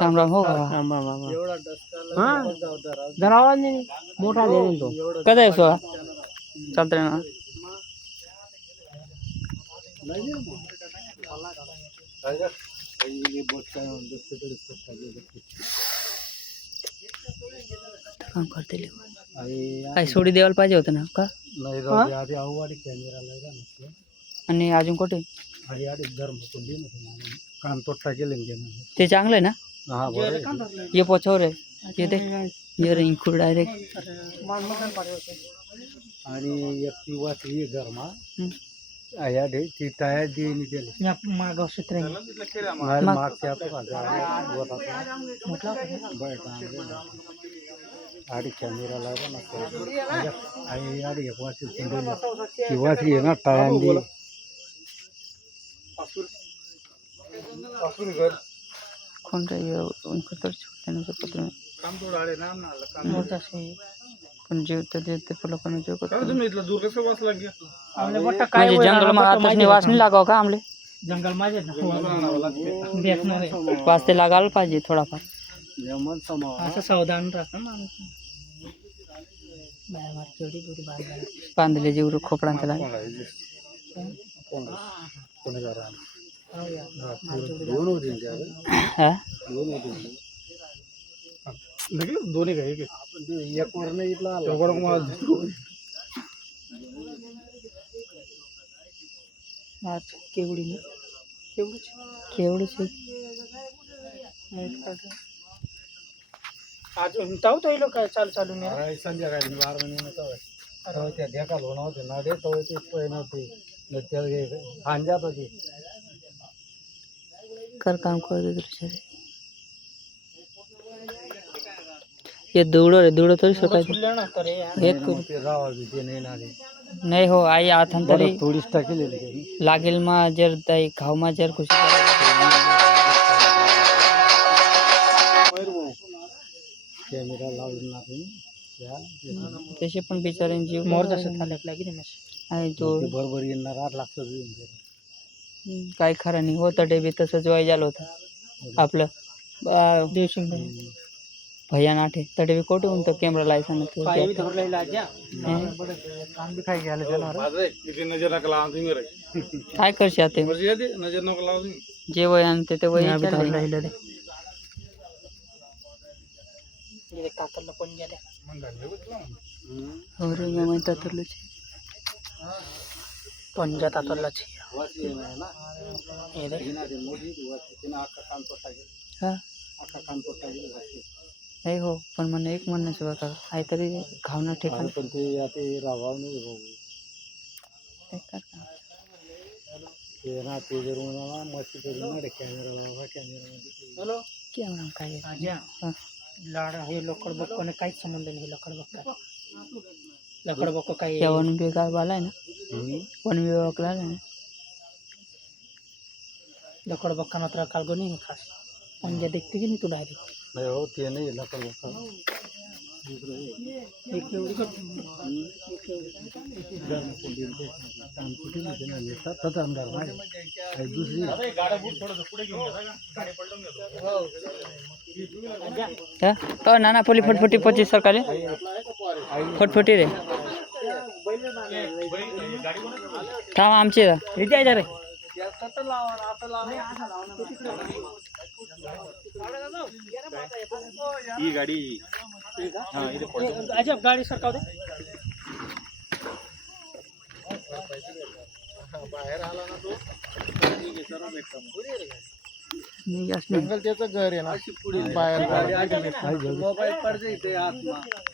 राम राम हो जरा आवाज नाही मोठा देईल तो. कधी आहे सोळा चालतंय ना. काम करते काय सोडी द्यायला पाहिजे होतं ना का. आणि अजून कुठे कान तोट्टा केले ते चांगलं आहे ना. ये पोचावर आहे ये दे ये रिंकू डायरेक्ट. आणि एक दिवस ये गरमा आया दे ती टायर दी नि दिले मागव सूत्र मागच्या आडी कॅमेरा लावला ना आई आडी एक वाची ती वाची आहे ना टायर दी कोणता उनको तर छोटे पत्र में काम तोडाले ना ना मोठा से पण जीव तर देते पण लोकांना जीव करतो. तुम्ही इथला दूर कसं वास लागला आमले बट्टा काय जंगल में आता निवास नाही लागाव का आमले जंगल माझे ना वास्ते लागायला पाहिजे थोडाफार. जमन समा असं सावधान राहा ना बाय मार केवढी दूर बांधले जीव खोपडा त्याला कोणी करा दोन होते हा दोन्ही काय एक वर नाही इथला केवढी ना केवढीच अजून ताव तो लोक चालू नाही संध्याकाळी 12 महिने त्या देखा होणार होते ना रे तो ते नव्हते अंजात होती कर काम कर दे ये दौड़ो रे दौड़ो तरी सकाळी एक नाही हो आई आता तरी थोडीच टाकेली लागेल मा जर दाई घाव मा जर कुछ कॅमेरा लावून त्याचे पण बिचारे जीव मोर जसं थालक लागे रे आहे तो बरोबर येणार 8 लाख काय खरं नाही होतं डेबी तसंच वय झालं होतं आपलं देवसिंग भैया नाठे तडे भी कोटे उन तो कैमरा लाइसन तो काय करशी आते जे वय आणते ते वय राहिले रे ये कातरला कोण गेल्या और ये मैं तातरलो छे पंजा तातरला छे ये रे हां नाही हो पण મને एक म्हणणे सुद्धा का काहीतरी खावणं ठिकाण पण ते आता रावाव नाही भाऊ ते ना ते जर म्हणा मस्ती करून ना कॅमेरा लावा कॅमेरा मध्ये हॅलो कॅमेरा काय आजा लाड हे लोकड बक्कोने काहीच संबंध नाही लोकड बक्का लोकड बक्को काही वन विभाग वाला है ना वन विभाग वाला है लोकड बक्का मात्र कालगो नहीं है खास पंजा देखते कि नहीं तू डायरेक्ट नाही हो ते नाही लोकड बक्का नाना पोली फटफटी 25 सरकारी फटफटी रे थांब आमचे रे ही गाडी अजब गाडी सरकाव दे बाहेर आला ना तो जंगल त्याचं घर आहे ना बाहेर मोबाईल पडते इथे आतमा